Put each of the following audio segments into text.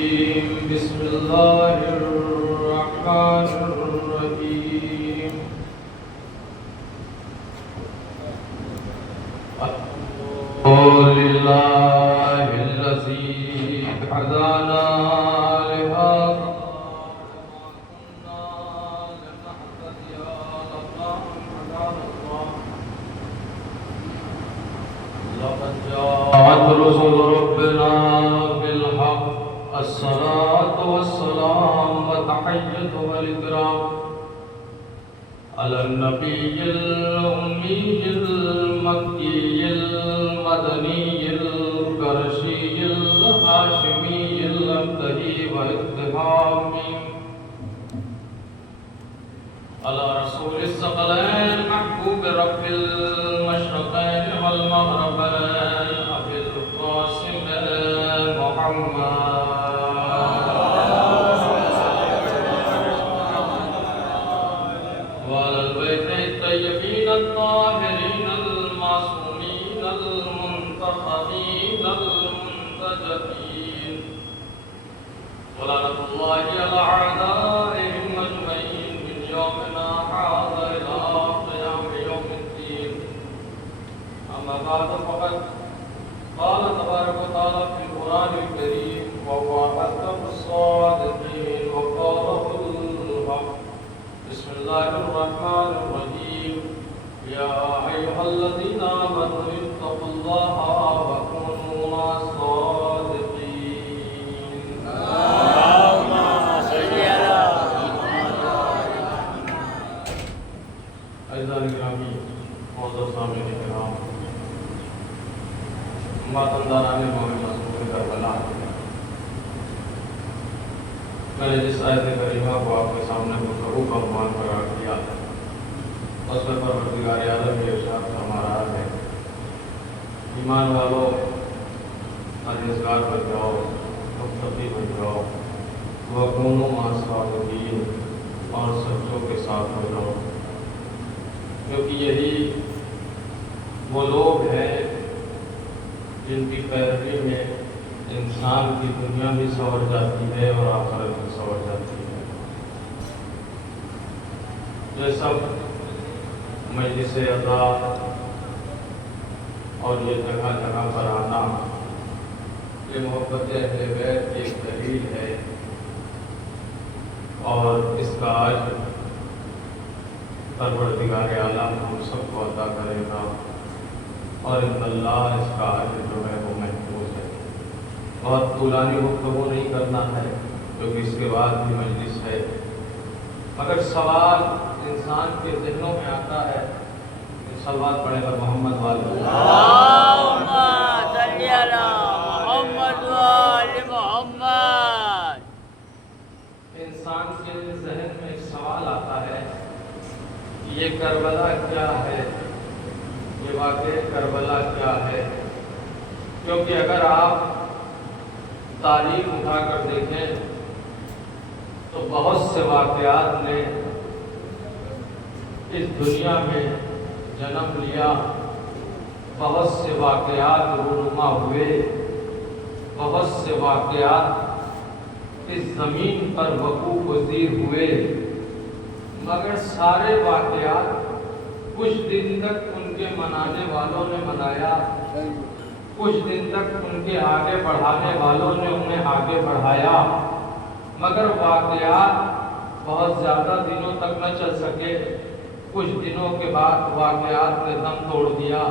بسم الله الرحمن الرحيم الحمد لله الذي هدانا لهذا لقد جاءت رسل ربنا بالحق الصلاة والسلام والتحية والإكرام على النبي الأمي المكي المدني القرشي الهاشمي الأبدهي والاتهامي على رسول الثقلين محبوب رب المشرقين والمغربين أبي القاسم محمد وعلى البيت الطيبين الطاهرين المعصومين المنتخبين المنتجبين ولعنة الله على أعدائهم أجمعين من يومنا هذا إلى قيام يوم الدين. أما بعد فقد قال تبارك وتعالى في القرآن الكريم وهو أصدق الصادقين وقوله الحق. بسم الله الرحمن الرحيم. يا أيها الذين آمنوا اتقوا الله وكونوا مع الصادقين. اللهم صل على أعزائي الكرام معزز سامعین کرام، ماتمداران مومن مظلوم کربلا، میں نے جس آیت کریمہ کو آپ کے سامنے گفتگو کا عنوان قرار دیا اس میں پروردگار عالم یہ ارشاد فرما رہا ہے، ایمان والو پرہیزگار بن جاؤ، متقی بن جاؤ، وَكُونُوا مَعَ الصَّادِقِينَ، اور سچوں کے ساتھ ہو جاؤ، کیونکہ یہی وہ لوگ ہیں جن کی پیروی میں انسان کی دنیا بھی سنور جاتی ہے اور آخرت بھی سنور جاتی ہے۔ یہ سب مجلس ادا اور یہ جگہ جگہ پر آنا یہ محبت اہل بیت کی ایک دلیل ہے، اور اس کا اجر پروردگار عالم ہم سب کو عطا کرے گا، اور ان اللہ اس کا اجر جو ہے وہ محفوظ ہے۔ بہت طولانی گفتگو نہیں کرنا ہے کیونکہ اس کے بعد بھی مجلس ہے، مگر سوال انسان کے ذہنوں میں آتا ہے، سوال پڑھے گا محمد والے اللهم صل على محمد وآل محمد۔ انسان کے ذہن میں ایک سوال آتا ہے کہ یہ کربلا کیا ہے، یہ واقعہ کربلا کیا ہے؟ کیونکہ اگر آپ تاریخ اٹھا کر دیکھیں تو بہت سے واقعات نے اس دنیا میں جنم لیا، بہت سے واقعات رونما ہوئے، بہت سے واقعات اس زمین پر وقوع پذیر ہوئے، مگر سارے واقعات کچھ دن تک ان کے منانے والوں نے منایا، کچھ دن تک ان کے آگے بڑھانے والوں نے انہیں آگے بڑھایا، مگر واقعات بہت زیادہ دنوں تک نہ چل سکے۔ کچھ دنوں کے بعد واقعات نے دم توڑ دیا،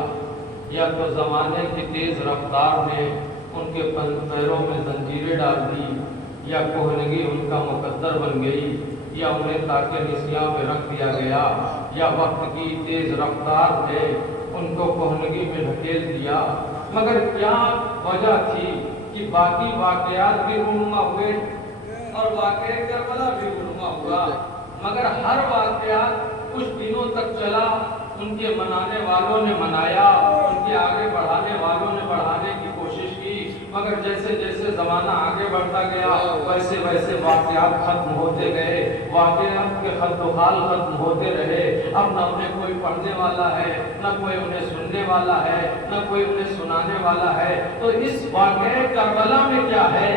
یا تو زمانے کی تیز رفتار نے ان کے پیروں میں زنجیریں ڈال دی، یا کہنگی ان کا مقدر بن گئی، یا انہیں تاکہ نسیاں میں رکھ دیا گیا، یا وقت کی تیز رفتار نے ان کو کہنگی میں دھکیل دیا۔ مگر کیا وجہ تھی کہ باقی واقعات بھی رونما ہوئے اور واقعہ کربلا بھی رونما ہوا، مگر ہر واقعات کچھ دنوں تک چلا، ان کے منانے والوں نے منایا، ان کے آگے بڑھانے والوں نے بڑھانے کی کوشش کی، مگر جیسے جیسے زمانہ آگے بڑھتا گیا ویسے ویسے واقعات ختم ہوتے گئے، واقعات کے خط و حال ختم ہوتے رہے۔ اب نہ انہیں کوئی پڑھنے والا ہے، نہ کوئی انہیں سننے والا ہے، نہ کوئی انہیں سنانے والا ہے۔ تو اس واقعہ کربلا میں کیا ہے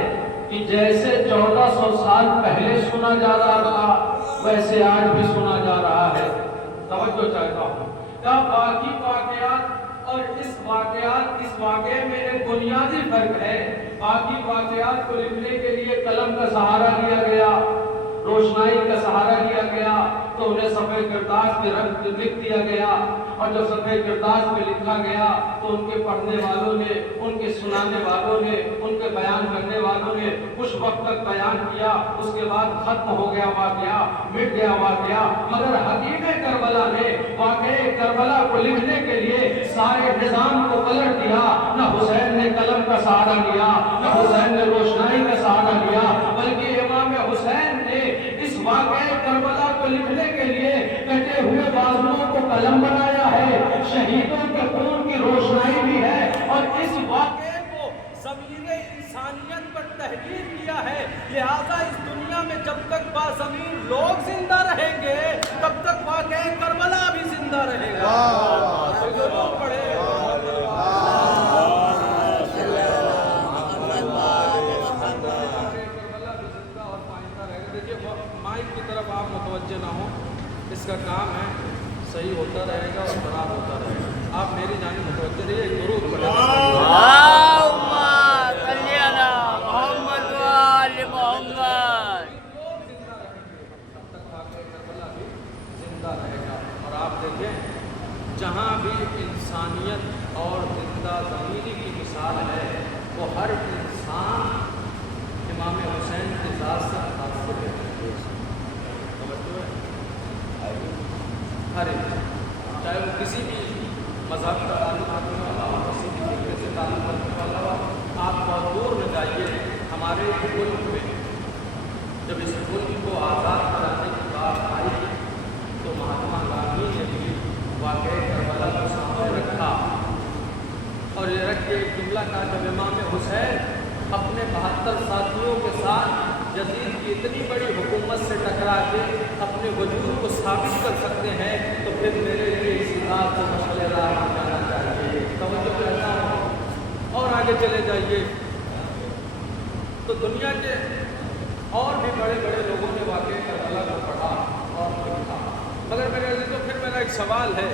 کہ جیسے 1400 سال پہلے سنا جا رہا تھا ویسے آج بھی سنا جا رہا ہے۔ توجہ چاہتا ہوں کیا باقی واقعات اور اس واقعے میں ایک بنیادی فرق ہے۔ باقی واقعات کو لکھنے کے لیے قلم کا سہارا لیا گیا، روشنائی کا سہارا لیا گیا، تو انہیں سفید کرتاس پہ لکھ دیا گیا، اور جب سفید کرتاس پہ لکھا گیا تو ان کے پڑھنے والوں نے، ان کے سنانے والوں نے، ان کے بیان کرنے والوں نے کچھ وقت تک بیان کیا، اس کے بعد ختم ہو گیا واقعہ، مٹ گیا واقعہ۔ مگر حکیم کربلا نے واقعہ کربلا کو لکھنے کے لیے سارے نظام کو پلٹ دیا۔ نہ حسین نے قلم کا سہارا لیا، نہ حسین نے روشنائی کا سہارا لیا، بلکہ امام حسین نے اس واقعہ کربلا کو لکھنے کے لیے کٹے ہوئے بازوؤں کو قلم بنایا ہے، شہیدوں کے خون کی روشنائی بھی ہے، اور اس واقعے کو ضمیر انسانیت پر تحریر کیا ہے۔ لہذا اس دنیا میں جب تک باضمیر لوگ زندہ رہیں گے تب تک واقعہ کربلا بھی زندہ رہے گا۔ لوگ پڑھے مائک کی طرف آپ متوجہ نہ ہوں، اس کا کام ہے صحیح ہوتا رہے گا اور خراب ہوتا رہے گا۔ آپ میری جانب متوجہ رہیے، درود پڑھیں۔ اللہم صلی علی محمد و آل محمد۔ زندہ رہے گا۔ اور آپ دیکھیں جہاں بھی انسانیت اور زندہ ضمیری کی مثال ہے وہ ہر انسان امام حسین کے ذات سے متاثر ہے۔ ہر انسان چاہے وہ کسی بھی مذہب کا تعلق رکھنے والا ہو، کسی بھی فکر سے تعلق رکھنے والا ہو، آپ بہت دور نہ جائیے۔ ہمارے ملک میں جب اس ملک کو آزاد کرانے کی بات آئی تو مہاتما گاندھی نے بھی واقعہ کربلا کو سامنے رکھا، اور یہ رکھ کے ایک جملہ کہا کہ امام حسین اپنے 72 ساتھیوں کے ساتھ یزید کی اتنی بڑی حکومت سے ٹکرا کے اپنے وجود کو ثابت کر سکتے ہیں تو پھر میرے لیے اس بات کو مشعل راہ بن جانا چاہیے۔ توجہ کرنا ہو اور آگے چلے جائیے تو دنیا کے اور بھی بڑے بڑے لوگوں نے واقعہ کربلا کو پڑھا اور لکھا۔ مگر میرے عزیزوں پھر میرا ایک سوال ہے،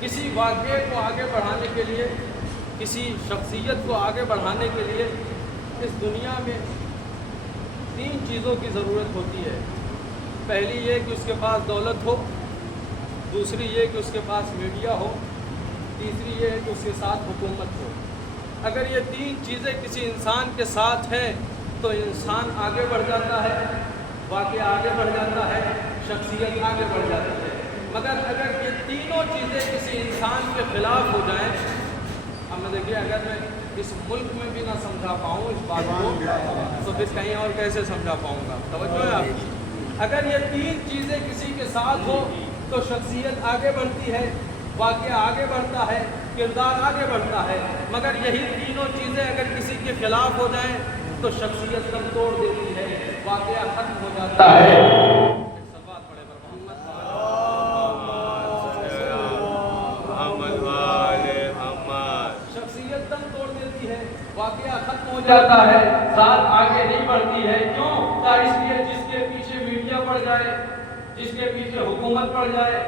کسی واقعے کو آگے بڑھانے کے لیے، کسی شخصیت کو آگے بڑھانے کے لیے اس دنیا میں 3 چیزوں کی ضرورت ہوتی ہے۔ پہلی یہ کہ اس کے پاس دولت ہو، دوسری یہ کہ اس کے پاس میڈیا ہو، تیسری یہ ہے کہ اس کے ساتھ حکومت ہو۔ اگر یہ 3 چیزیں کسی انسان کے ساتھ ہیں تو انسان آگے بڑھ جاتا ہے، واقعہ آگے بڑھ جاتا ہے، شخصیت آگے بڑھ جاتی ہے۔ مگر اگر یہ تینوں چیزیں کسی انسان کے خلاف ہو جائیں، اب میں دیکھیے اگر میں اس ملک میں بھی نہ سمجھا پاؤں اس بات کو تو پھر کہیں اور کیسے سمجھا پاؤں گا؟ توجہ ہے آپ؟ اگر یہ 3 چیزیں کسی کے ساتھ ہو تو شخصیت آگے بڑھتی ہے، واقعہ آگے بڑھتا ہے، کردار آگے بڑھتا ہے۔ مگر یہی تینوں چیزیں اگر کسی کے خلاف ہو جائیں تو شخصیت کم توڑ دیتی ہے، واقعہ ختم ہو جاتا ہے۔ شخصیت دم توڑ دیتی ہے، واقعہ ختم ہو جاتا ہے، ذات آگے نہیں بڑھتی ہے۔ کیوں؟ اس لیے جس کے پیچھے میڈیا پڑ جائے، جس کے پیچھے حکومت پڑ جائے،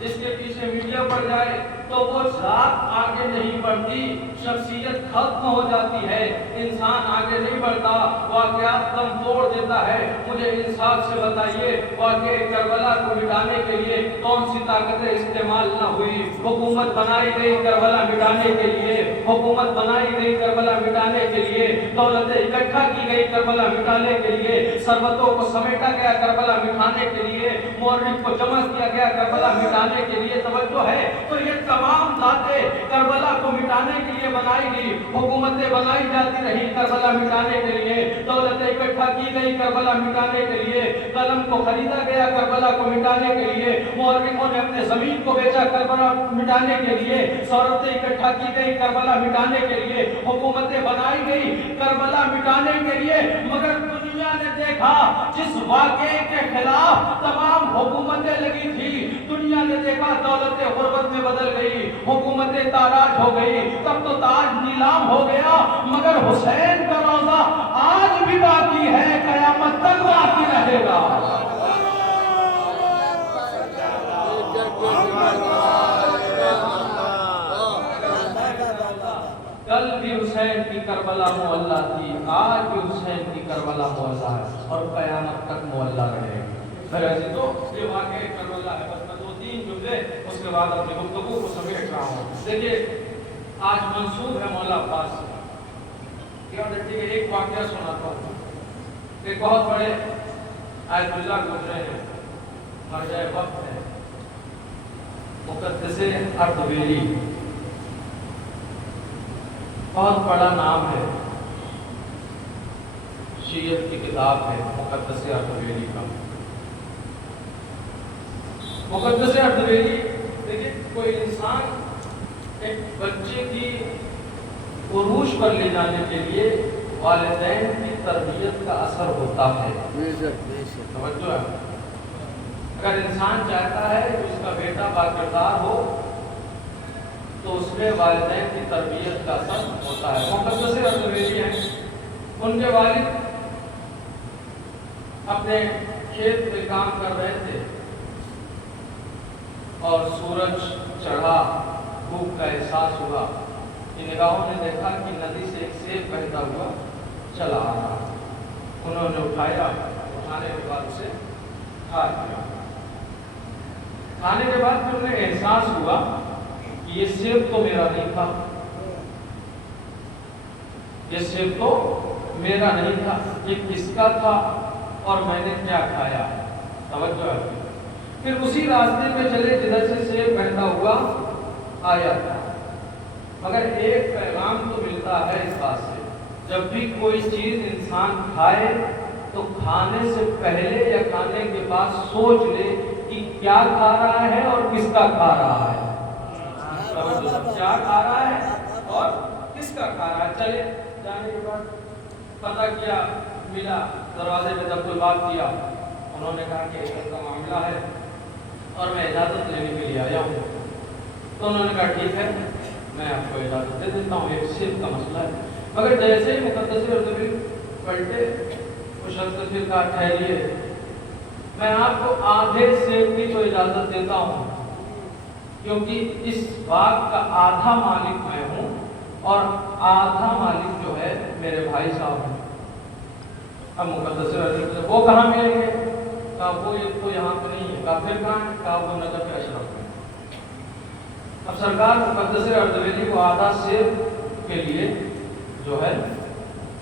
جس کے پیچھے میڈیا پڑ جائے تو وہ ذات آگے نہیں بڑھتی، شخصیت ختم ہو جاتی ہے، انسان آگے نہیں بڑھتا، واقعات دم توڑ دیتا ہے۔ مجھے انصاف سے بتائیے واقعہ کربلا کو مٹانے کے لیے کون سی طاقتیں استعمال نہ ہوئی؟ حکومت بنائی گئی کربلا مٹانے کے لیے، حکومت بنائی گئی کربلا مٹانے کے لیے، دولتیں اکٹھا کی گئی کربلا مٹانے کے لیے، ثروتوں کو سمیٹا گیا کربلا مٹانے کے لیے، مورخ کو جمع کیا گیا کربلا مٹانے کے لیے۔ توجہ ہے؟ تو یہ تمام ذاتیں کربلا کو مٹانے کے لیے بنائی گئی، حکومتیں بنائی جاتی رہی کربلا مٹانے کے لیے، دولتیں اکٹھا کی گئی کربلا مٹانے کے لیے، قلم کو خریدا گیا کربلا کو مٹانے کے لیے، مورخوں نے اپنے زمین کو بیچا کربلا مٹانے کے لیے، ثروتیں اکٹھا کی گئی کربلا مٹانے کے لیے، حکومتیں بنائی گئی کربلا مٹانے کے لیے۔ مگر دنیا نے دیکھا جس واقعے کے خلاف تمام حکومتیں لگی تھی، دنیا نے دیکھا دولتیں غربت میں بدل گئی، حکومتیں تاراج ہو گئی، تب تو تاج نیلام ہو گیا، مگر حسین کا روضہ آج بھی باقی رہے گا۔ کل بھی حسین کی کربلا معلّہ تھی، آج بھی حسین کی کربلا معلّہ ہے اور قیامت تک معلّہ رہے گی۔ پھر ایسے تو یہ واقعہ کربلا ہے، بس میں 2-3 جملے اس کے بعد اپنی گفتگو کو سمیٹ رہا ہوں۔ دیکھیے آج منسوب ہے مولا عباس سے، ایک واقعہ سناتا ہوں۔ ایک بہت بڑے آیت اللہ گزرے ہیں، مرجع وقت ہے، مقدس اردبیلی، بہت بڑا نام ہے، شیعت کی کتاب ہے مقدس اردبیلی کا۔ مقدس اردبیلی، دیکھیں کوئی انسان ایک بچے کی عروج پر لے جانے کے لیے والدین کی تربیت کا اثر ہوتا ہے۔ توجہ ہے، اگر انسان چاہتا ہے کہ اس کا بیٹا باکردار ہو تو اس میں والدین کی تربیت کا اثر ہوتا ہے۔ مقدس اردبیلی ہیں، ان کے والد اپنے کھیت میں کام کر رہے تھے اور سورج چڑھا، بھوک کا احساس ہوا، نگاہوں نے دیکھا کہ ندی سے ایک سیب بہتا ہوا چلا آ رہا۔ انہوں نے اٹھایا، اٹھانے کے بعد اسے کھا لیا۔ کھانے کے بعد پھر انہیں احساس ہوا کہ یہ سیب تو میرا نہیں تھا، یہ سیب تو میرا نہیں تھا، یہ کس کا تھا اور میں نے کیا کھایا؟ توجہ ہے۔ پھر اسی راستے میں چلے جدھر سے سیب بہتا ہوا آیا تھا، مگر ایک پیغام تو ملتا ہے اس بات سے، جب بھی کوئی چیز انسان کھائے تو کھانے سے پہلے یا کھانے کے بعد سوچ لے کہ کیا کھا رہا ہے اور کس کا کھا رہا ہے۔ کیا کھا رہا ہے اور کس کا کھا رہا ہے۔ چلے جانے کے بعد پتہ کیا، ملا، دروازے میں ضبط الباب کیا، انہوں نے کہا کہ ایک کا معاملہ ہے اور میں اجازت لینے کے لیے آیا ہوں۔ تو انہوں نے کہا ٹھیک ہے، میں آپ کو اجازت دے دیتا ہوں، ایک سیب کا مسئلہ ہے۔ مگر جیسے ہی مقدس اردبیلی پلٹے، وہ شخص پھر کہا ٹھہریے، میں آپ کو آدھے سیب کی تو اجازت دیتا ہوں، کیونکہ اس باغ کا آدھا مالک میں ہوں اور آدھا مالک جو ہے میرے بھائی صاحب ہیں۔ اب مقدس اردبیلی وہ کہاں ملیں گے؟ کہا وہ تو یہاں پہ نہیں ہے۔ کہا پھر کہاں ہے؟ کہا وہ نجف اشرف ہے۔ اب سرکار مقدس اردبیلی کو آدھا سیب کے لیے جو ہے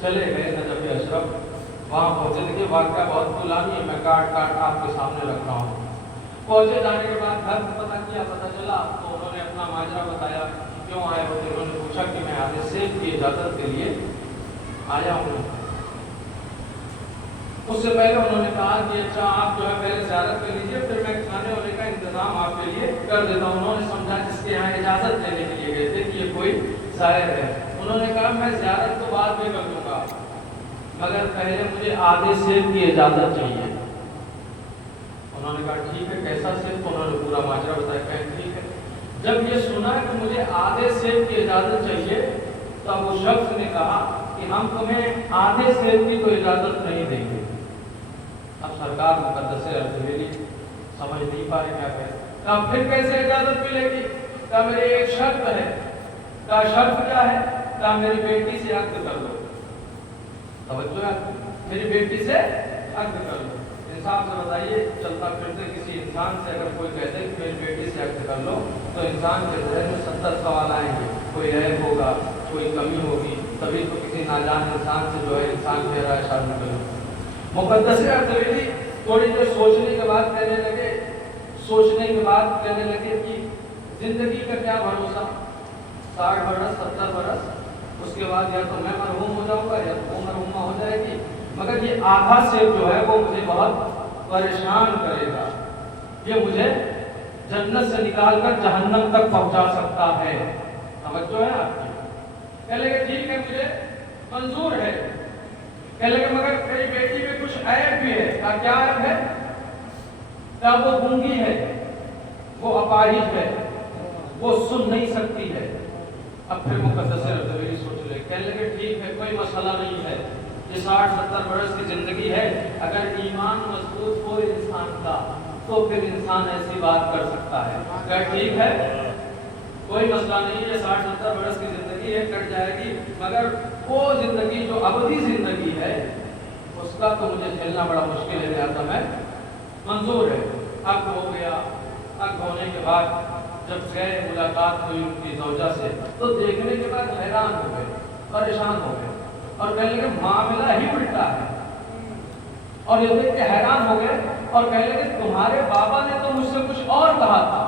چلے گئے نجف اشرف، وہاں پہنچے۔ دیکھیے واقعہ بہت طولانی ہے، میں کاٹ آپ کے سامنے رکھ رہا ہوں۔ پہنچے، جانے کے بعد گھر پتہ کیا، پتہ چلا تو انہوں نے اپنا ماجرا بتایا کہ کیوں آئے ہوتے۔ انہوں نے پوچھا کہ میں آدھے سیب کی اجازت کے لیے آیا ہوں۔ اس سے پہلے انہوں نے کہا کہ اچھا آپ جو ہے پہلے زیارت کر لیجیے، پھر میں کھانے وانے کا انتظام آپ کے لیے کر دیتا ہوں۔ انہوں نے سمجھا جس کے یہاں اجازت لینے کے لیے گئے تھے کہ یہ کوئی زائر ہے۔ انہوں نے کہا میں زیارت تو بعد میں کر دوں گا، مگر پہلے مجھے آدھے سیب کی اجازت چاہیے۔ انہوں نے کہا ٹھیک ہے، کیسا سیب؟ انہوں نے پورا ماجرا بتایا۔ کہ ٹھیک ہے۔ جب یہ سنا کہ مجھے آدھے سیب کی اجازت چاہیے، تب وہ شخص نے کہا کہ ہم تمہیں آدھے سیب کی تو اجازت نہیں دیں گے۔ اب سرکار مقدس اردبیلی سمجھ نہیں پا رہے کیا کہے۔ کہا پھر کیسے اجازت ملے گی؟ کہا میری ایک شرط ہے۔ کہا شرط کیا ہے؟ کہا میری بیٹی سے عقد کر لو۔ توجہ ہے، میری بیٹی سے عقد کر لو۔ انصاف سے بتائیے، چلتا پھرتے کسی انسان سے اگر کوئی کہتے کہ میری بیٹی سے عقد کر لو تو انسان کے ذہن میں 70 سوال آئیں گے، کوئی عیب ہوگا، کوئی کمی ہوگی، تبھی تو کسی ناجان انسان سے جو ہے انسان کہہ رہا ہے شادی کرو۔ مقدس اردبیلی تھوڑی دیر سوچنے کے بعد کہنے لگے کہ زندگی کا کیا بھروسہ، 60 برس 70 برس، اس کے بعد یا تو میں مرحوم ہو جاؤں گا یا تو وہ مرحومہ ہو جائے گی، مگر یہ آدھا سیب جو ہے وہ مجھے بہت پریشان کرے گا، یہ مجھے جنت سے نکال کر جہنم تک پہنچا سکتا ہے۔ توجہ ہے آپ کی؟ کہنے لگے ٹھیک ہے، مجھے منظور ہے۔ کہنے لگے مگر میری بیٹی میں کچھ عیب بھی ہے۔ کہا کیا عیب ہے؟ کہا وہ گونگی ہے، وہ اپاہج ہے، وہ سن نہیں سکتی ہے۔ اب پھر مقدس اردبیلی سوچ لے، کہنے لگے ٹھیک ہے، کوئی مسئلہ نہیں ہے، یہ 60-70 برس کی زندگی ہے، اگر ایمان مضبوط ہو انسان کا تو پھر انسان ایسی بات کر سکتا ہے کہ ٹھیک ہے کوئی مسئلہ نہیں ہے، 60-70 برس کی زندگی ہے، کٹ جائے گی، مگر وہ زندگی جو ابدی زندگی ہے اس کا تو مجھے جھیلنا بڑا مشکل ہے، لہٰذا میں منظور ہے۔ حق ہو گیا، حق ہونے کے بعد جب گئے ملاقات ہوئی ان کی زوجہ سے تو دیکھنے کے بعد حیران ہو گئے، پریشان ہو گئے اور کہنے لگے معاملہ ہی الٹا ہے، اور یہ دیکھ کے حیران ہو گئے اور کہنے لگے تمہارے بابا نے تو مجھ سے کچھ اور کہا تھا۔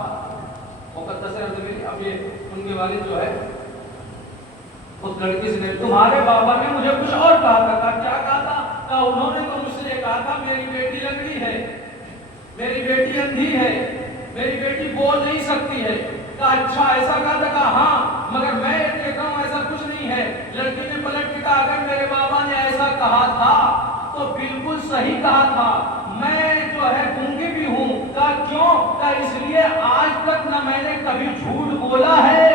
مقدس اردبیلی، اب یہ ان کے والد جو ہے اس لڑکی سے تمہارے بابا نے مجھے کچھ اور کہا تھا۔ کہا کیا کہا تھا؟ کہا انہوں نے تو مجھ سے یہ کہا تھا میری بیٹی لنگڑی ہے، میری بیٹی اندھی ہے، میری بیٹی بول نہیں سکتی ہے۔ کہا اچھا ایسا کہا تھا؟ کہا ہاں، مگر میں یہ کہتا ہوں ایسا کچھ نہیں ہے۔ لڑکی نے پلٹ کے کہا اگر میرے بابا نے ایسا کہا تھا تو بالکل صحیح کہا تھا، میں جو ہے گونگی بھی ہوں۔ کہا کیوں؟ کہا اس لیے آج تک نہ میں نے کبھی جھوٹ بولا ہے،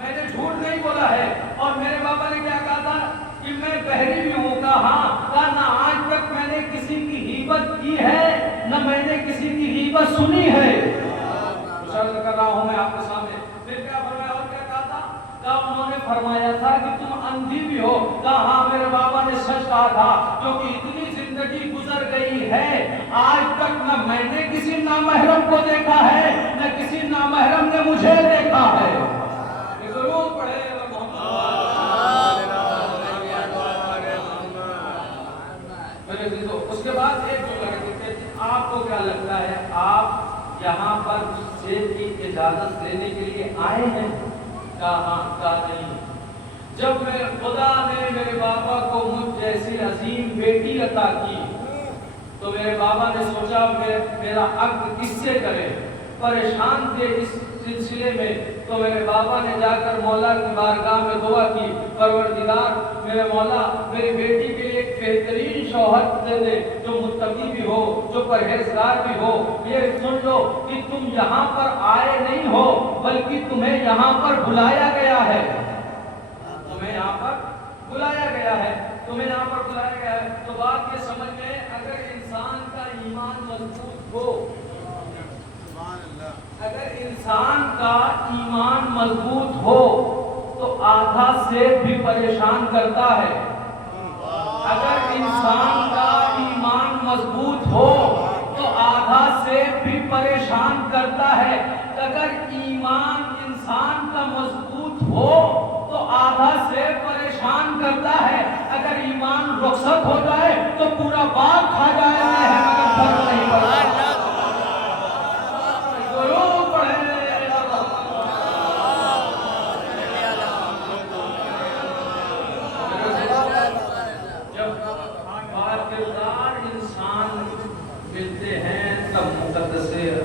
میں نے جھوٹ نہیں بولا ہے، اور میرے بابا نے کیا کہا تھا کہ میں بہری بھی ہوں۔ کہا ہاں، کہا نہ آج تک میں نے کسی کی غیبت کی ہے نہ میں نے کسی کی غیبت سنی ہے۔ مشاہدہ کر رہا ہوں میں آپ کے سامنے۔ پھر کیا فرمایا اور کیا کہا تھا؟ کہا انہوں نے فرمایا تھا کہ تم اندھی بھی ہو۔ کہا ہاں میرے بابا نے سچ کہا تھا، کیونکہ اتنی زندگی گزر گئی ہے آج تک نہ میں نے کسی نامحرم کو دیکھا ہے نہ کسی نامحرم نے مجھے دیکھا ہے۔ ضرور پڑھے اس کے بعد ایک جو لگتے تھے آپ کو کیا لگتا ہے آپ یہاں پر شیخ کی اجازت لینے کے لیے آئے ہیں؟ کہا ہاں، کہا نہیں، جب میں خدا نے میرے بابا کو مجھ جیسی عظیم بیٹی عطا کی تو میرے بابا نے سوچا میرا عقد کس سے کرے، پریشان تھے اس سلسلے میں، تو میرے بابا نے جا کر مولا کی بارگاہ میں دعا کی پروردگار میرے مولا میری بیٹی کے لیے ایک بہترین شوہر دے دے جو متقی بھی ہو، جو پرہیزگار بھی ہو۔ یہ سن لو کہ تم یہاں پر آئے نہیں ہو بلکہ تمہیں یہاں پر بلایا گیا ہے، تمہیں یہاں پر بلایا گیا ہے، تمہیں یہاں پر بلایا گیا ہے۔ تو بات یہ سمجھ میں اگر انسان کا ایمان مضبوط ہو، اگر انسان کا ایمان مضبوط ہو تو آدھا سیب بھی پریشان کرتا ہے۔ اگر انسان کا ایمان مضبوط ہو تو آدھا سیب بھی پریشان کرتا ہے۔ اگر ایمان انسان کا مضبوط ہو تو آدھا سیب پریشان کرتا ہے، اگر ایمان رخصت ہو جائے تو پورا باغ کھا جائے مگر فرق نہیں پڑتا۔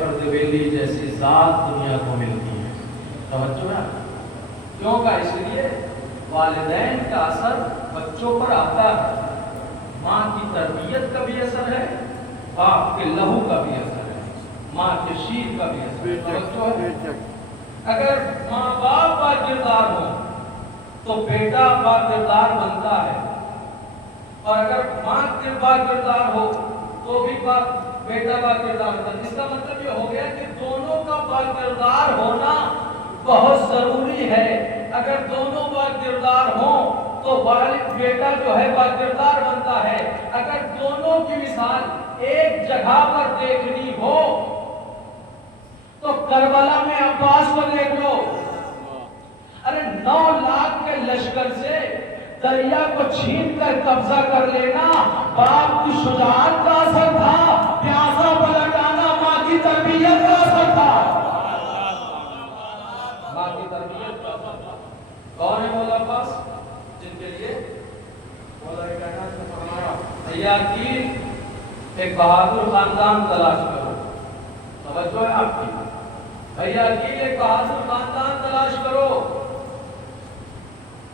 اردبیلی جیسی ذات دنیا کو ملتی ہے۔ توجہ ہے کیوں کا؟ اس لیے والدین کا اثر بچوں پر آتا ہے، ماں کی تربیت کا بھی اثر ہے، باپ کے لہو کا بھی اثر ہے، ماں کے شیر کا بھی اثر ہے۔ توجہ ہے اگر ماں باپ با کردار ہو تو بیٹا با کردار بنتا ہے، اور اگر ماں با کردار ہو تو بھی بیٹا با کردار ہوتا ہے۔ اس کا مطلب یہ ہو گیا کہ دونوں کا با کردار ہونا بہت ضروری ہے۔ اگر دونوں با کردار ہوں تو والد بیٹا جو ہے با کردار بنتا ہے۔ اگر دونوں کی مثال ایک جگہ پر دیکھنی ہو تو کربلا میں عباس کو دیکھ لو، ارے 9 لاکھ کے لشکر سے دریا کو چھین کر قبضہ کر لینا باپ کی شجاعت کا اثر تھا، پیاسا پلٹانا ماں کی تربیت کا اثر تھا، ماں کی تربیت کا اثر تھا۔ کون ہے مولا عباس؟ جن کے لیے مولا کائنات نے فرمایا تیار کی ایک بہادر خاندان تلاش کرو۔ توجہ ہے آپ کی؟ بھیا کی ایک بہادر خاندان تلاش کرو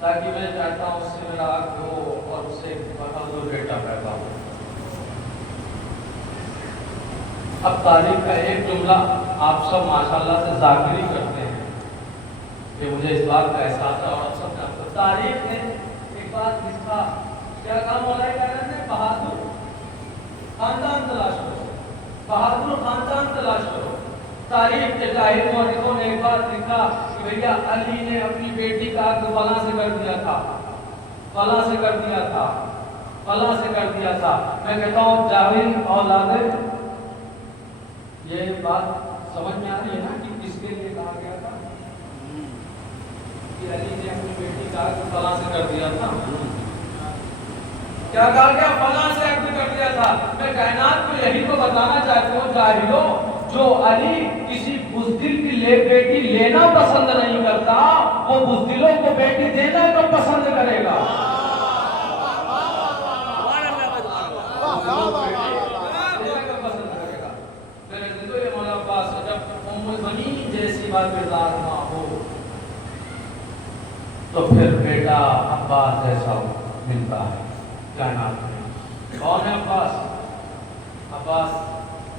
تاکہ میں چاہتا ہوں اس سے میرا حق ہو اور اس سے بہادر بیٹا پیدا ہو۔ اب تاریخ کا ایک جملہ آپ سب ماشاءاللہ سے ذاکری کرتے ہیں کہ مجھے اس بات کا احساس ہے، اور اب سب جانتے ہیں تاریخ نے ایک بات لکھا، کیا کہا مولا کائنات نے؟ بہادر خاندان تلاش کرو، بہادر خاندان تلاش کرو۔ تاریخ کے جاہل مورخوں نے ایک بات لکھا کہ بھیا علی نے اپنی بیٹی کا عقد فلاں سے کر دیا تھا، فلاں سے کر دیا تھا، فلاں سے کر دیا تھا۔ میں کہتا ہوں جاہل اولادیں، یہ بات سمجھ میں آ رہی ہے نا کہ کس کے لیے کہا گیا تھا کہ علی نے اپنی بیٹی کا عقد فلاں سے کر دیا تھا؟ کیا کہا گیا؟ فلاں سے عقد کر دیا تھا۔ میں کائنات کو یہی تو بتانا چاہتا ہوں جاہلوں، جو علی کسی بزدل کی بیٹی لینا پسند نہیں کرتا، وہ بزدلوں کو بیٹی دینا کب پسند کرے گا؟ جیسی بات کردار نہ ہو تو پھر بیٹا عباس جیسا ملتا ہے کائنات میں۔ کون ہے عباس؟ عباس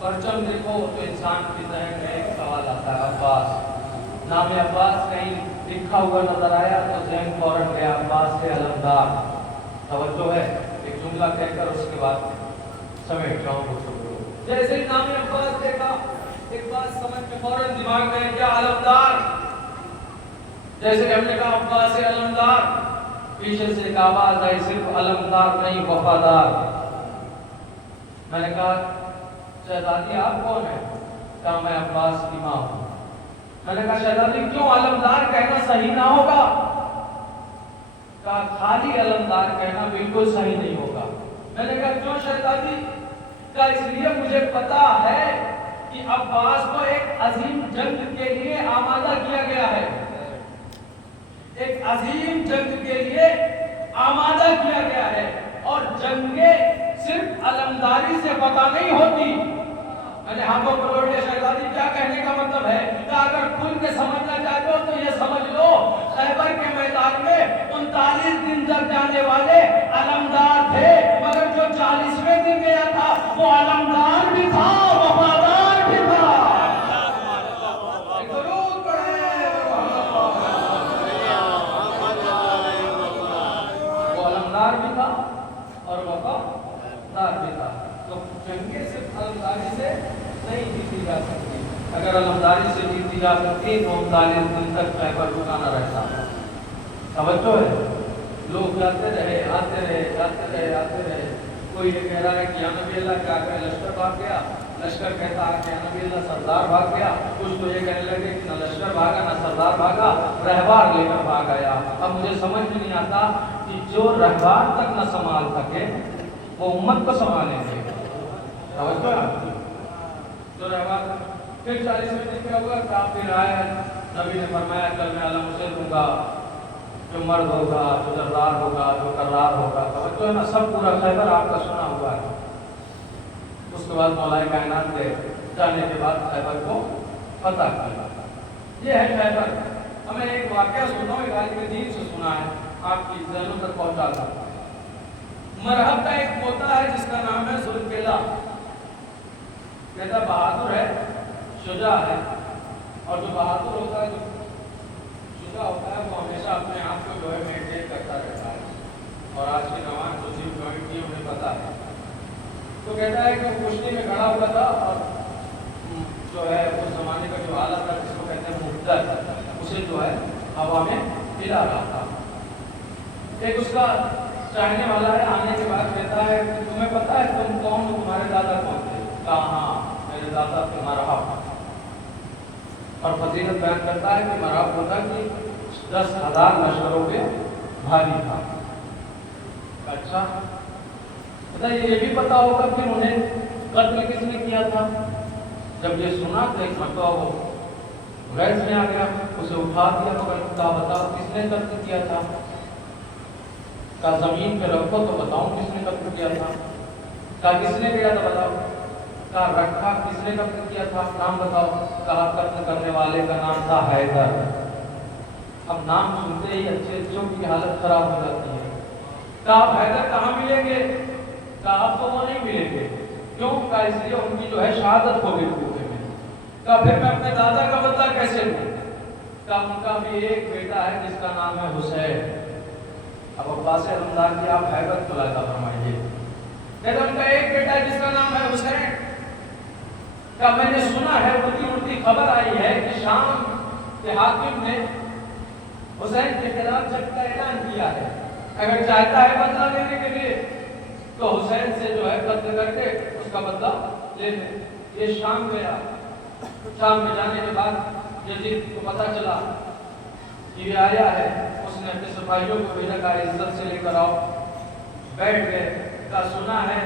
پرچم دیکھو تو انسان کی ذہن میں ایک سوال آتا ہے، عباس نام عباس کہیں لکھا ہوا نظر آیا تو ذہن فوراً گیا عباس سے علمدار۔ توجہ ہے، ایک جملہ کہہ کر اس کے بعد سمیٹ جاؤں گفتگو۔ جیسے ہی نام عباس دیکھا ایک بات سمجھ میں فوراً دماغ میں کیا؟ علمدار۔ جیسے کہ ہم نے کہا عباس سے علمدار، پیچھے سے ایک آواز آئی، صرف علمدار نہیں وفادار۔ میں نے کہا شہزادی آپ کون ہیں؟ کہا میں عباس کی ماں ہوں۔ میں نے کہا شہزادی کیوں علمدار کہنا صحیح نہ ہوگا؟ کہا خالی علمدار کہنا بالکل صحیح نہیں ہوگا۔ میں نے کہا کیوں شہزادی؟ کہا اس لیے مجھے پتا ہے کہ عباس کو ایک عظیم جنگ کے لیے آمادہ کیا گیا ہے، ایک عظیم جنگ کے لیے آمادہ کیا گیا ہے، اور جنگیں صرف علمداری سے پتہ نہیں ہوتی۔ میں نے ہاتھوں پر لوٹ لیا شہزادی کیا کہنے کا مطلب ہے؟ کہ اگر کھل کے سمجھنا چاہتے ہو تو یہ سمجھ لو خیبر کے میدان میں 39 دن تک جانے والے علمدار تھے، مگر جو 40ویں دن گیا تھا وہ علمدار بھی تھا، وفادار بھی تھا۔ ضرور پڑھیں، وہ علمدار بھی تھا اور وفادار بھی تھا۔ تو جنگیں صرف علمداری سے نہیں جیتی جا سکتی، اگر علمداری سے جیتی جا سکتی تو 39 دن تک خیبر رکا نہ رہتا۔ توجہ ہے، لوگ جاتے رہے آتے رہے، جاتے رہے آتے رہے۔ کوئی یہ کہہ رہا ہے کہ یا نبی اللہ کیا کہ لشکر بھاگ گیا، لشکر کہتا ہے کہ یا نبی اللہ سردار بھاگ گیا، کچھ تو یہ کہنے لگے کہ نہ لشکر بھاگا نہ سردار بھاگا، رہبار لے کر بھاگ گیا۔ اب مجھے سمجھ میں نہیں آتا کہ جو رہبار تک نہ سنبھال سکے وہ امت کو سنبھالیں گے۔ توجہ ہے، جو رہبار پھر 40ویں دن کیا ہوا؟ کافر آئے، نبی نے فرمایا کل میں علم اسے دوں گا، جو مرد ہوگا، جو جردار ہوگا، جو کرار ہوگا۔ توجہ ہے نا، سب پورا خیبر آپ کا سنا ہوا ہے۔ اس کے بعد مولا کائنات کے جانے کے بعد خیبر کو فتح کیا۔ یہ ہے خیبر۔ ہمیں ایک واقعہ سنا ہوں، ایک عالم دین سے سنا ہے، آپ کی ذہنوں تک پہنچا تھا۔ مرحب کا ایک پوتا ہے جس کا نام ہے ذوالقلہ۔ کہتا بہادر ہے، شجاع ہے، اور جو بہادر ہوتا ہے، جو شجاع ہوتا ہے، وہ ہمیشہ اپنے آپ کو جو ہے مینٹین کرتا رہتا ہے، اور آج کے نوجوان جو جم جوائن کی انہیں پتا ہے۔ تو کہتا ہے کہ وہ کشتی میں کھڑا ہوا تھا، اور جو ہے اس زمانے کا جو آلہ تھا جس کو کہتے ہیں مقدر، اسے جو ہے ہوا میں ہلا رہا تھا۔ ایک اس کا چاہنے والا ہے، آنے کے بعد کہتا ہے کہ تمہیں پتا ہے تم کون ہو، تمہارے دادا کون تھے؟ کہا ہاں میرے دادا تھے مرحب، اور فضیلت بیان کرتا ہے کہ مرحب ہوتا کہ 10,000 لشکروں کے بھاری تھا۔ اچھا بتائیے، یہ بھی پتا ہوگا کہ انہیں قتل کس نے کیا تھا؟ جب یہ سنا تو ایک مرتبہ وہ غیظ میں آ گیا، اسے اٹھا دیا، مگر کہا بتاؤ کس نے قتل کیا تھا؟ کہا زمین پہ رکھو تو بتاؤں کس نے قتل کیا تھا؟ کہا کس نے کیا تھا بتاؤ؟ کہا رکھا کس نے قتل کیا تھا؟ نام بتاؤ۔ کہا قتل کرنے والے کا نام تھا حیدر۔ اب نام سنتے ہی اچھے اچھوں کی حالت خراب ہو جاتی ہے۔ کہا آپ حیدر کہاں ملیں گے؟ کہا آپ تو وہ نہیں ملیں گے۔ کیوں؟ کہا اس لیے ان کی جو ہے شہادت ہو گئی کوفے میں۔ کہا پھر میں اپنے دادا کا بدلہ کیسے لوں؟ کہا ان کا بھی ایک بیٹا ہے جس کا نام ہے حسین۔ اب عباس علمدار کی آپ حیبت کو عطا فرمائیے. کہتے ان کا ایک بیٹا جس کا نام ہے حسین کا میں نے سنا ہے اڑتی اڑتی خبر آئی ہے کہ شام کے حاکم نے حسین کے خلاف جنگ کا اعلان کیا ہے. اگر چاہتا ہے بدلہ لینے کے لیے تو حسین سے جو ہے قتل کر کے اس کا بدلہ لے لے. یہ شام گیا. شام میں جانے کے بعد یزید کو پتہ چلا کہ یہ آیا ہے. اس نے اپنے سپاہیوں کو بھیجا کہ عزت سے لے کر آؤ. بیٹھ گئے. کا سنا ہے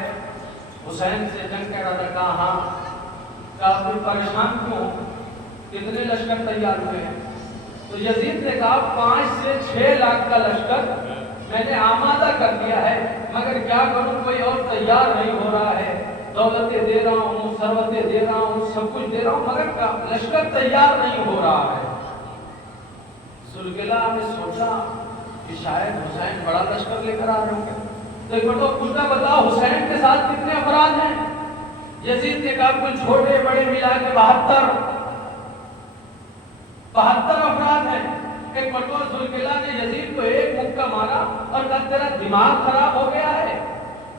حسین سے جنگ کر رہا تھا. کہا ہاں. کہا کوئی پریشان کیوں؟ کتنے لشکر تیار ہوئے ہیں؟ تو یزید نے کہا 5 سے 6 لاکھ کا لشکر میں نے آمادہ کر دیا ہے، مگر کیا کروں کوئی اور تیار نہیں ہو رہا ہے. دولتیں دے رہا ہوں، ثروتیں دے رہا ہوں، سب کچھ دے رہا ہوں، مگر لشکر تیار نہیں ہو رہا ہے. ذوالقلعہ نے سوچا کہ شاید حسین بڑا لشکر لے کر آ رہے ہوں گے. تو ایک بار تو پوچھنا بتاؤ حسین کے ساتھ کتنے افراد ہیں؟ یزید نے کہا کچھ چھوٹے بڑے ملا کے 72 افراد ہیں. ایک مرتبہ ذوالقلعہ نے یزید کو ایک مکہ مارا اور کہا تیرا دماغ خراب ہو گیا ہے.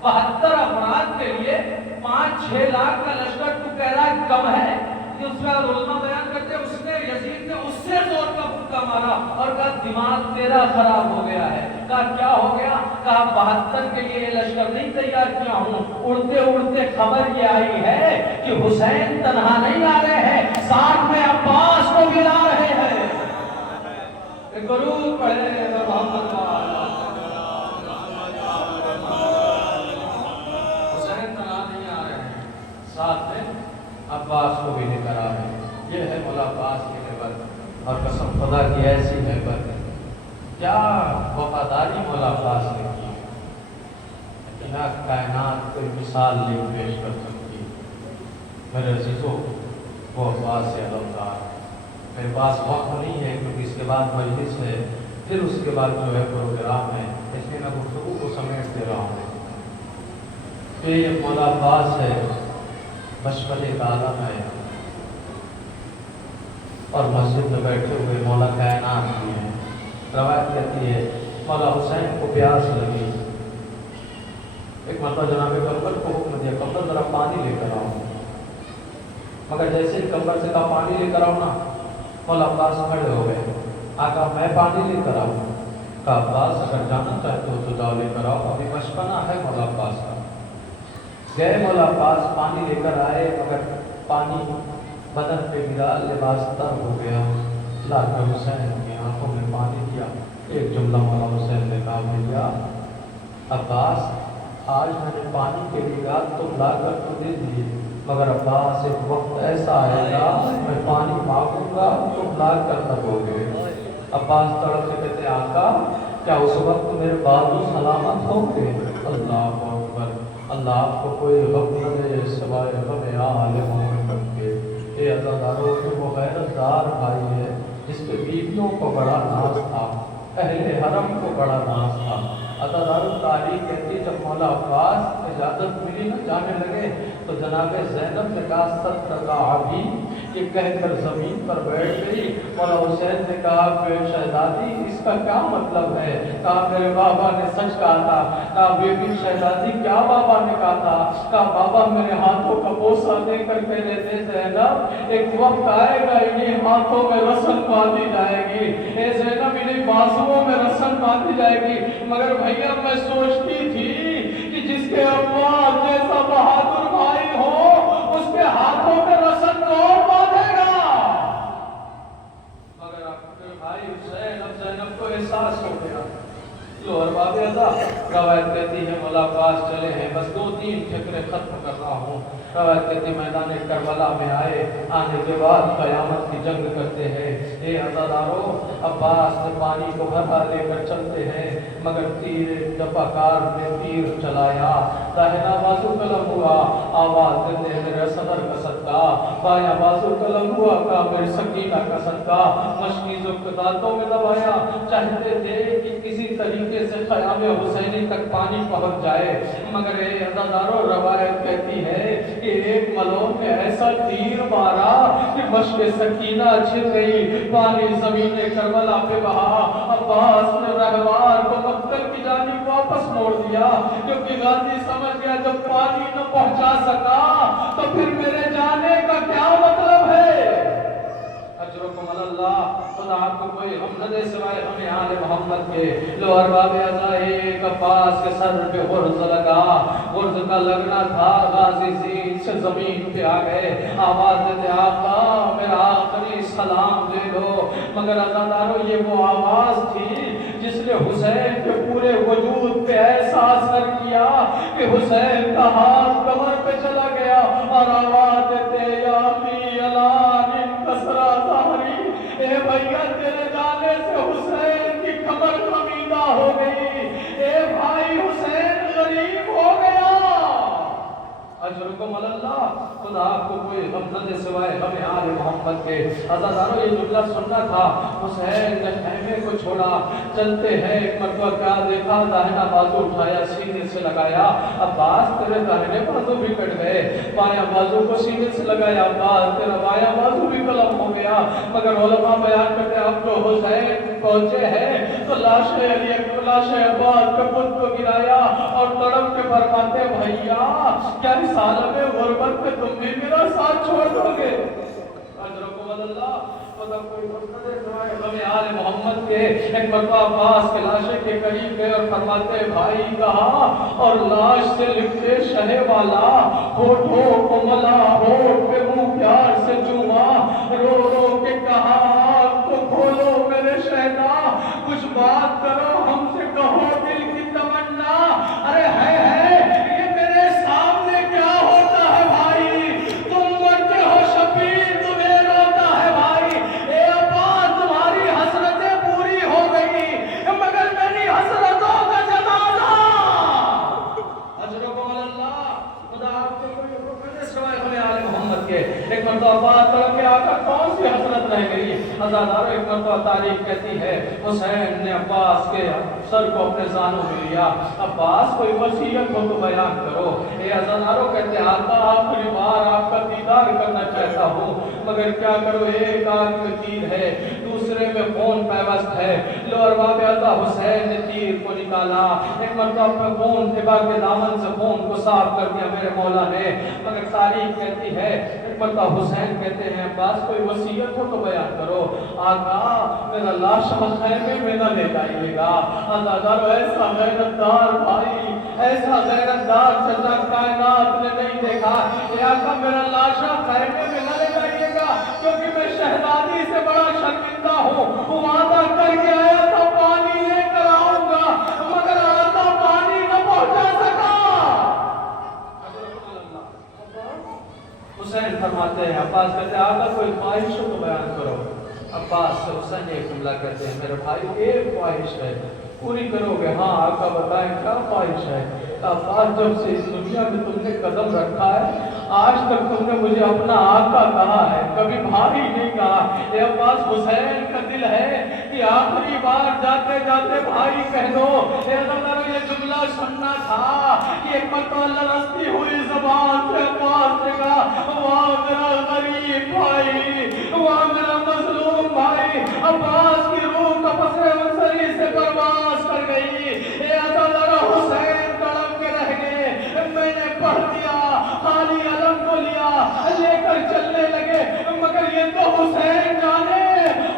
72 افراد کے لیے 5-6 لاکھ کا لشکر تو کہہ رہا ہے کم ہے. یہ اس کا علماء بیان کرتے ہیں اس نے یزید نے اس سے زور کا مکہ مارا اور کہا دماغ تیرا خراب ہو گیا ہے. کہا کیا ہو گیا؟ کہا 72 کے لیے یہ لشکر نہیں تیار کیا ہوں. اڑتے اڑتے خبر یہ آئی ہے کہ حسین تنہا نہیں آ رہے ہیں، ساتھ میں عباس کو بھی لا رہے ہیں. درود پڑھے محمد حسین تنہا نہیں آ رہے ہیں، ساتھ میں عباس کو بھی لے کر آ رہے ہیں. یہ ہے مولا عباس کی حیبت. اور قسم خدا کی ایسی حیبت ہے، کیا وفاداری مولا عباس نے کی. لیکن کائنات کوئی مثال نہیں پیش کر سکتی. میرے عزیزوں وہ عباس سے علمدار. میرے پاس وقت نہیں ہے کیونکہ اس کے بعد مجلس ہے، پھر اس کے بعد جو ہے پروگرام ہے، اس لیے میں گفتگو کو سمیٹ دے رہا ہوں. کہ یہ مولا عباس ہے، مشغلے کا عالم ہے، اور مسجد میں بیٹھے ہوئے مولا کائنات بھی ہیں. روایت کہتی ہے مولا حسین کو پیاس لگی. ایک مرتبہ جناب قمر کو حکم دیا قمر ذرا پانی لے کر آؤ. مگر جیسے ہی قمر سے کہا پانی لے کر آؤ نا، مولا عباس کھڑے ہو گئے. آقا میں پانی لے کر آؤں. کہا عباس اگر جانا چاہتے ہو تو جاؤ لے کر آؤ، ابھی بچپنا ہے مولا عباس کا. گئے مولا عباس پانی لے کر آئے، مگر پانی بدن پہ گرا، لباس تر ہو گیا. لا کر حسین کی آنکھوں میں پانی دیا. ایک جملہ مولا حسین نے کہا بھیا عباس آج میں نے پانی کے لیے کہا تم لا کر تو دے دیے، مگر عباس ایک وقت ایسا آئے گا میں پانی مانگوں گا تم لا کر دو گے. عباس تڑپ سے کہتے آقا کیا اس وقت میرے بازو سلامت ہوں گے؟ اللہ اکبر. اللہ آپ کو کوئی غم نہ دے سوائے غم آل محمد کے. اے عزاداروں کہ وہ غیرت دار بھائی ہے جس پہ بیویوں کو بڑا ناز تھا، اہل حرم کو بڑا ناز تھا. عزاداروں تاریخ کہتی جب مولا عباس اجازت ملی نہ جانے لگے تو جناب زینب نے کہا 70 ابھی یہ کہہ کر زمین پر بیٹھ گئی. مولا حسین نے کہا بے شہزادی اس کا کیا مطلب ہے؟ کہا میرے بابا نے سچ کہا تھا. کہا بیٹی شہزادی کیا بابا نے کہا تھا؟ کہا بابا میرے ہاتھوں کا بوسہ دے کر کہہ رہے تھے زینب ایک وقت آئے گا انہیں ہاتھوں میں رسن باندھی جائے گی. اے زینب انہیں بازوؤں میں رسن باندھی جائے گی. مگر بھیا میں سوچتی تھی کہ جس کے ابا جیسا بہادر بھائی ہو اس کے ہاتھوں میں رسن کون باندھے گا؟ مگر آپ کے بھائی حسین اب زینب کو احساس ہو گیا. لو اور باب ازا روایت کہتی ہے مولا عباس چلے ہیں بس 2-3 فکریں ختم کر رہا ہوں. روایت کہتی میدان کربلا میں آئے، آنے کے بعد قیامت کی جنگ کرتے ہیں. اے عزاداروں عباس نے پانی کو بھرا لے کر چلتے ہیں، مگر تیر دفاکار نے تیر چلایا. داہنا بازو قلم ہوا، آواز دیتے میرے صدر کا صدقہ. بایاں بازو قلم ہوا کا میرے سکینہ کا صدقہ. مشکی زب دانتوں میں دبایا، چاہتے تھے کہ کسی طریقے طریقے سے خیام حسینی تک پانی پہنچ جائے، مگر اے عزادارو روایت کہتی ہے کہ ایک ملون نے ایسا تیر مارا کہ مشق سکینہ چھن گئی، پانی زمین کربلا پہ بہا۔ عباس نے رہوار کو مقتل کی جانب واپس موڑ دیا، کیونکہ غازی سمجھ گیا جب پانی نہ پہنچا سکا تو پھر میرے جانے کا کیا مطلب ہے۔ اجرکم اللہ، خدا آپ کو کوئی ہم نہ دے سوائے ہمیں آل محمد کے۔ لو ارباب عزائق عباس کے سر پہ غرز لگا، غرز کا لگنا تھا، غازی زین سے زمین پہ آ گئے، آواز دیتے آقا میرا آخری سلام دے دو۔ مگر عزادارو یہ وہ آواز تھی جس نے حسین کے پورے وجود پہ ایسا اثر کیا کہ حسین کا ہاتھ کمر پہ چلا گیا اور آواز دیتے یا امی علان انکسرا ظہری، اے بھائیا تیرے جانے سے حسین کی کمر خمیدہ ہو گئی، اے بھائی حسین غریب ہو گیا۔ اجرکم اللہ، خدا آپ کو کوئی غم نہ دے سوائے ہمیں آل محمد کے۔ عزادارو یہ جملہ سننا تھا، حسین نے خیمے کو چھوڑا، چلتے ہیں ایک مرتبہ کیا دیکھا، داہنا بازو اٹھایا سینے سے لگایا، عباس تیرے داہنے بازو بھی کٹ گئے، بایاں بازو کو سینے سے لگایا، عباس تیرا بایاں بازو بھی قلم ہو گیا۔ مگر علماء بیان کرتے اب تو حسین پہنچے ہیں تو لاش علی لاش عباس کے بت کو گرایا اور تڑپ کے فرماتے بھیا کیا اس عالم غربت میں تم بھی میرا ساتھ چھوڑ دو گے؟ اجرکم اللہ، خدا کوئی مرتدے سوائے ہمیں آل محمد کے۔ ایک مرتبہ عباس کے لاشے کے قریب گئے اور فرماتے بھائی کہا، اور لاش سے لکھتے شہ والا، ہوٹھوں کو ملا ہوٹھ پہ منہ پیار سے چوما، رو رو کے کہا آنکھ کو کھولو میرے شہدا، کچھ بات کرو ہم سے کہو دل کی تمنا۔ ارے ہے یہ میرے سامنے کیا ہوتا ہے بھائی، تم مرتے ہو شبیر تمہیں روتا ہے بھائی، اے عباس تمہاری حسرتیں پوری ہو گئی مگر میری حسرتوں کا جنازہ۔ اجرکم اللہ، خدا آپ کو کوئی حکم سوائے ہمیں آل محمد کے۔ ایک مرتبہ عباس تڑپ کے آقا کون سی حسرت رہ گئی؟ عزادارو ایک مرتبہ تاریخ کہتی ہے حسین نے عباس کے سر کو اپنے زانوں میں لیا، عباس کوئی وصیت ہو تو بیان کرو۔ اے عزادارو کہتے آقا آخری بار آپ کا دیدار کرنا چاہتا ہوں مگر کیا کرو، ایک آنکھ میں تیر ہے دوسرے میں خون پیوست ہے۔ لو ارباب عزا، حسین نے تیر کو نکالا، ایک مرتبہ اپنے خون تبا کے دامن سے خون کو صاف کر دیا میرے مولا نے، مگر تاریخ کہتی ہے ایک مرتبہ حسین کہتے ہیں عباس کوئی وصیت ہو تو بیان کرو۔ آقا میرا لاش خیمے میں نہ لے جائیے گا۔ عزادارو ایسا غیرتدار بھائی، ایسا غیرتدار چچا کائنات نے نہیں دیکھا۔ اے آقا میرا لاشا خیمے میں نہ لے جائیے گا کیونکہ میں شہزادی سے بڑا شرمندہ ہوں، وعدہ کر کے آیا تھا پانی لے کر آؤں گا مگر آتا پانی نہ پہنچا سکا۔ حسین فرماتے ہیں عباس کہتے ہیں آقا کوئی خواہش ہو تو بیان کرو۔ عباس سے حسین ایک جملہ کہتے ہیں میرے بھائی ایک خواہش ہے پوری کرو گے؟ ہاں آقا بتائیں کیا خواہش ہے؟ عباس جب سے اس دنیا میں تم نے قدم رکھا ہے آج تک تم نے مجھے اپنا آقا کہا ہے، کبھی بھاری نہیں کہا۔ اے عباس حسین کا دل ہے کہ آخری بار جاتے جاتے بھائی کہہ دو۔ اے عزادارو یہ جملہ سننا تھا کہ ایک مرتبہ اللہ رستی ہوئی زبان سے عباس نے کہا واہ میرا غریب بھائی، واہ میرا مظلوم بھائی۔ عباس کی روح قفس انصری سے پرواز کر گئی۔ اے عزادارو حسین تڑپ کے رہ گئے، میں نے پڑھ دیا خالی علم کو لیا لے کر چلنے لگے مگر یہ تو حسین جانے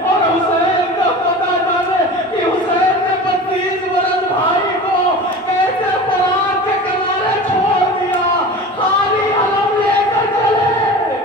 اور حسین کا پتہ جانے کہ حسین نے 32 برس بھائی کو کیسے قرآن کے کنارے چھوڑ دیا، خالی علم لے کر چلے۔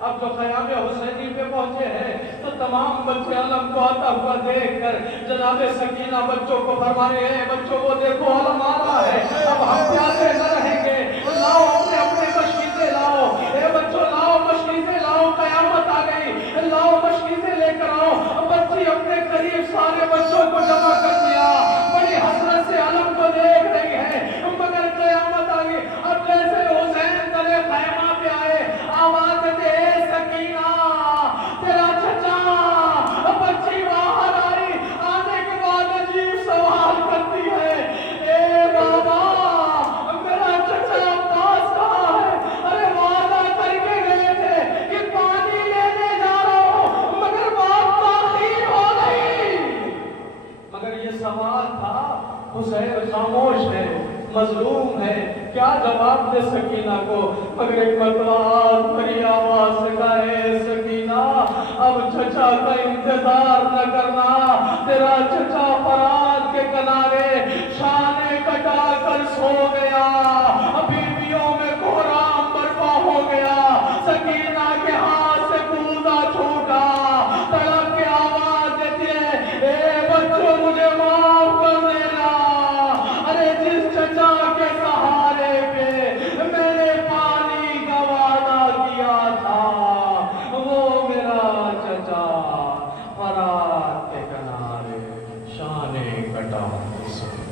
اب جو خیام حسینی پہ پہنچے ہیں تو تمام بچے علم کو آتا ہوا دیکھ کر جناب سکینہ بچوں کو فرمانے ہیں بچوں کو دیکھو علم آ رہا ہے، اب ہم پیاسے نہ رہیں گے، لاؤ اپنے اپنے مشکیزیں لاؤ، اے بچوں لاؤ مشکیزیں لاؤ، قیامت آ گئی، لاؤ مشکیزیں لے کر آؤ۔ بچی اپنے قریب سارے بچوں کو جمع کر دیا، بڑی حسرت سے علم کو دیکھ رہی ہے مگر قیامت آ گئی۔ اب جیسے حسین تلے خیمہ پہ آئے آواز دیتے اے سکینہ تیرا چچا، بچی باہر آئی، آنے کے بعد عجیب سوال کرتی مگر یہ سوال تھا، حسین خاموش ہے، مظلوم ہے، کیا جواب دے سکینہ کو؟ مگر ایک مرتبہ بھری آواز سے کہے سکینہ اب چچا کا انتظار نہ کرنا، تیرا چچا فرات کے کنارے شانے کٹا کر سو گیا، بیویوں میں کوہرام برپا ہو گیا۔ سکینہ کے ہاتھ سے کوزہ چھوٹا، تڑپ کے آواز دیتی ہے، اے بچوں مجھے معاف کر دینا، ارے جس چچا کے سہارے پہ میں نے پانی کا وعدہ کیا تھا وہ میرا چچا فرات کے کنارے شانے کٹا کے سو گیا۔